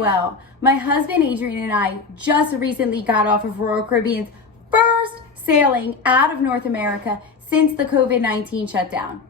Noel. My husband Adrian and I just recently got off of Royal Caribbean's first sailing out of North America since the COVID-19 shutdown.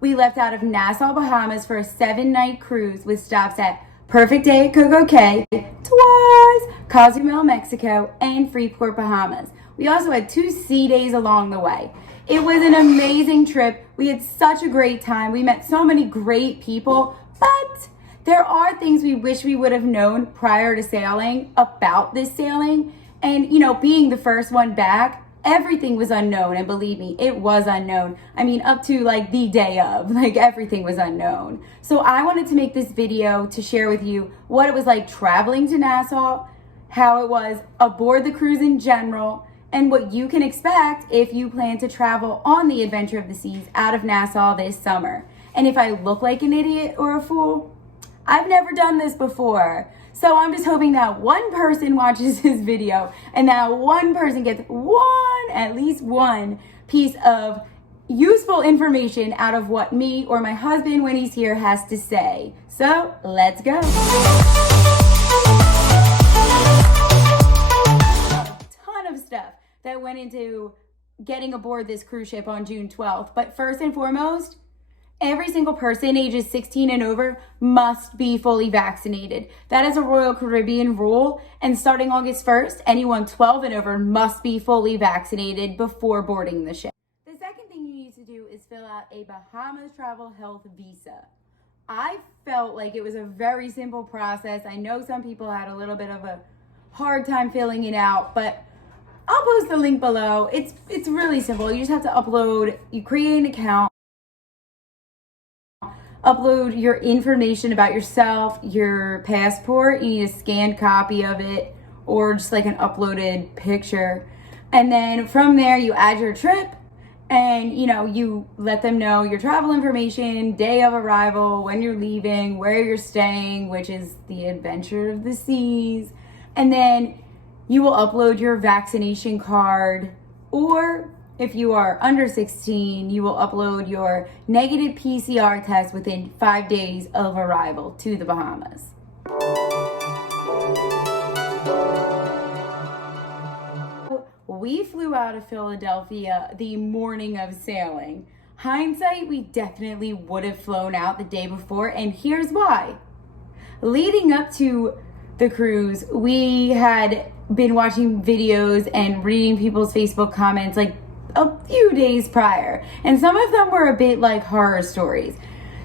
We left out of Nassau, Bahamas for a 7-night cruise with stops at Perfect Day at Coco Cay, twice, Cozumel, Mexico, and Freeport, Bahamas. We also had 2 sea days along the way. It was an amazing trip. We had such a great time. We met so many great people, but there are things we wish we would have known prior to sailing about this sailing. And, being the first one back, everything was unknown. And believe me, it was unknown. I mean, up to the day of, everything was unknown. So I wanted to make this video to share with you what it was like traveling to Nassau, how it was aboard the cruise in general, and what you can expect if you plan to travel on the Adventure of the Seas out of Nassau this summer. And if I look like an idiot or a fool, I've never done this before. So I'm just hoping that one person watches this video and that one person gets at least one piece of useful information out of what me or my husband when he's here has to say. So let's go. Stuff that went into getting aboard this cruise ship on June 12th. But first and foremost, every single person ages 16 and over must be fully vaccinated. That is a Royal Caribbean rule. And starting August 1st, anyone 12 and over must be fully vaccinated before boarding the ship. The second thing you need to do is fill out a Bahamas Travel Health Visa. I felt like it was a very simple process. I know some people had a little bit of a hard time filling it out, but I'll post the link below. It's really simple. You just have to you create an account, upload your information about yourself, your passport. You need a scanned copy of it or just an uploaded picture. And then from there, you add your trip and, you let them know your travel information, day of arrival, when you're leaving, where you're staying, which is the Adventure of the Seas. And then you will upload your vaccination card, or if you are under 16, you will upload your negative PCR test within 5 days of arrival to the Bahamas. We flew out of Philadelphia the morning of sailing. Hindsight, we definitely would have flown out the day before, and here's why. Leading up to the cruise, we had been watching videos and reading people's Facebook comments a few days prior, and some of them were a bit like horror stories.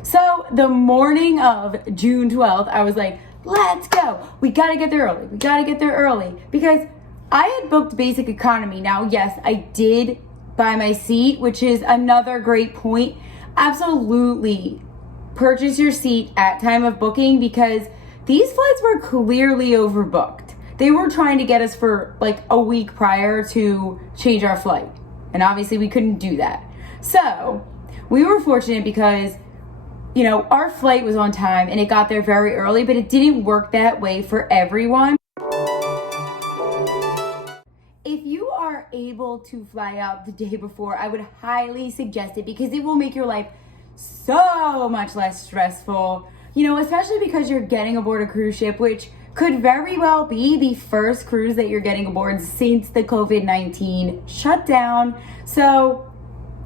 So the morning of June 12th, I was like, let's go. We gotta get there early. Because I had booked basic economy. Now, yes, I did buy my seat, which is another great point. Absolutely purchase your seat at time of booking, because these flights were clearly overbooked. They were trying to get us for a week prior to change our flight. And obviously we couldn't do that. So we were fortunate because, our flight was on time and it got there very early, but it didn't work that way for everyone. If you are able to fly out the day before, I would highly suggest it, because it will make your life so much less stressful, especially because you're getting aboard a cruise ship, which could very well be the first cruise that you're getting aboard since the COVID-19 shutdown. So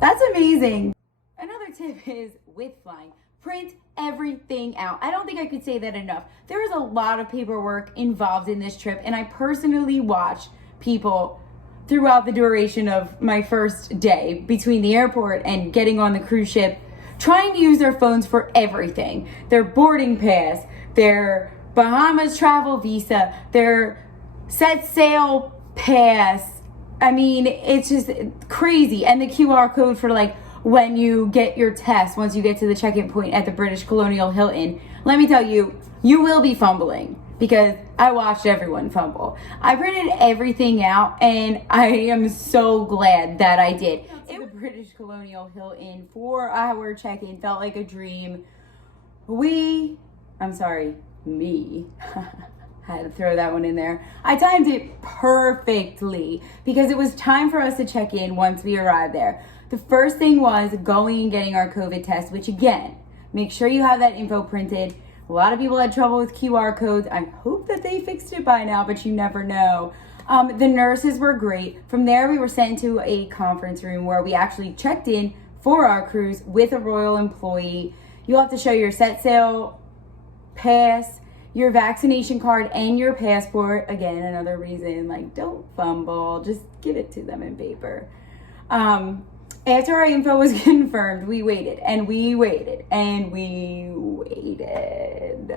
that's amazing. Another tip is with flying, print everything out. I don't think I could say that enough. There is a lot of paperwork involved in this trip, and I personally watched people throughout the duration of my first day between the airport and getting on the cruise ship, trying to use their phones for everything. Their boarding pass, their Bahamas Travel Visa, their set sail pass. I mean, it's just crazy. And the QR code for when you get your test, once you get to the check-in point at the British Colonial Hilton. Let me tell you, you will be fumbling, because I watched everyone fumble. I printed everything out, and I am so glad that I did. The British Colonial Hilton 4-hour check-in felt like a dream. Me. I had to throw that one in there. I timed it perfectly because it was time for us to check in once we arrived there. The first thing was going and getting our COVID test, which again, make sure you have that info printed. A lot of people had trouble with QR codes. I hope that they fixed it by now, but you never know. The nurses were great. From there, we were sent to a conference room where we actually checked in for our cruise with a royal employee. You'll have to show your set sail pass, your vaccination card, and your passport. Again, another reason, like, don't fumble, just give it to them in paper. After our info was confirmed, we waited and we waited and we waited.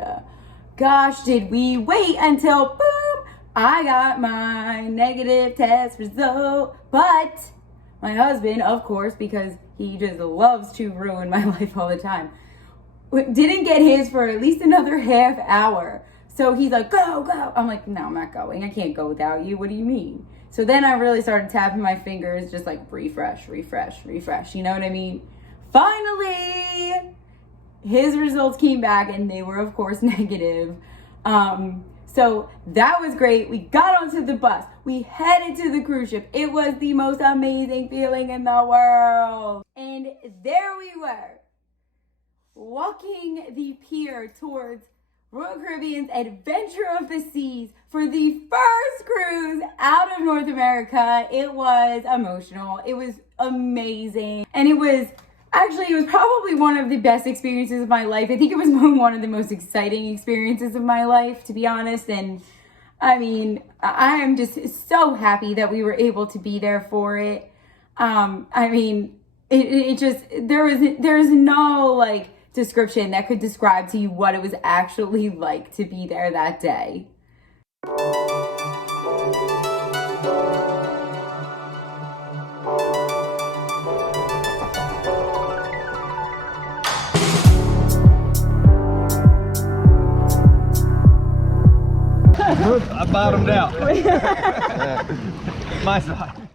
Gosh, did we wait until boom, I got my negative test result. But my husband, of course, because he just loves to ruin my life all the time, didn't get his for at least another half hour. So he's like, go, go. I'm like, no, I'm not going. I can't go without you. What do you mean? So then I really started tapping my fingers, just like refresh, refresh, refresh. You know what I mean? Finally, his results came back and they were, of course, negative. So that was great. We got onto the bus. We headed to the cruise ship. It was the most amazing feeling in the world. And there we were, walking the pier towards Royal Caribbean's Adventure of the Seas for the first cruise out of North America. It was emotional. It was amazing. And it was probably one of the best experiences of my life. I think it was one of the most exciting experiences of my life, to be honest. And I mean, I am just so happy that we were able to be there for it. I mean, it just, there's no like description that could describe to you what it was actually like to be there that day. I bottomed out. My side.